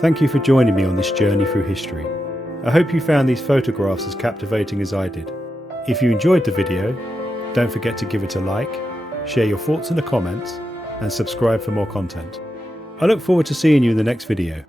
Thank you for joining me on this journey through history. I hope you found these photographs as captivating as I did. If you enjoyed the video, don't forget to give it a like, share your thoughts in the comments, and subscribe for more content. I look forward to seeing you in the next video.